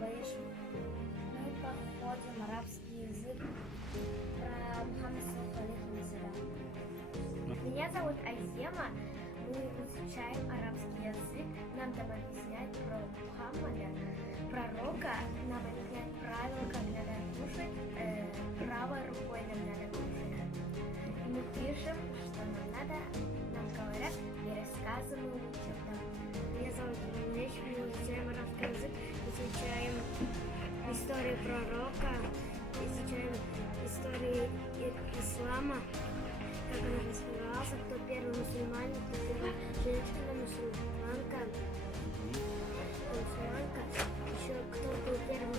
вышел. Мы проходим арабский язык про Мухаммада саллаллаху. Меня зовут Айзема. Мы изучаем арабский язык. Нам там объяснять про Мухаммада, пророка. Нам объясняют правила, как надо кушать. Правой рукой нам надо кушать. Мы пишем, что нам надо. Нам говорят и рассказывают, что там. Меня зовут Мулеш, мы изучаем арабский язык, изучаем историю пророка, изучаем историю ислама, как она развивалась, кто первый мусульманин, кто первая женщина мусульманка, еще кто был первым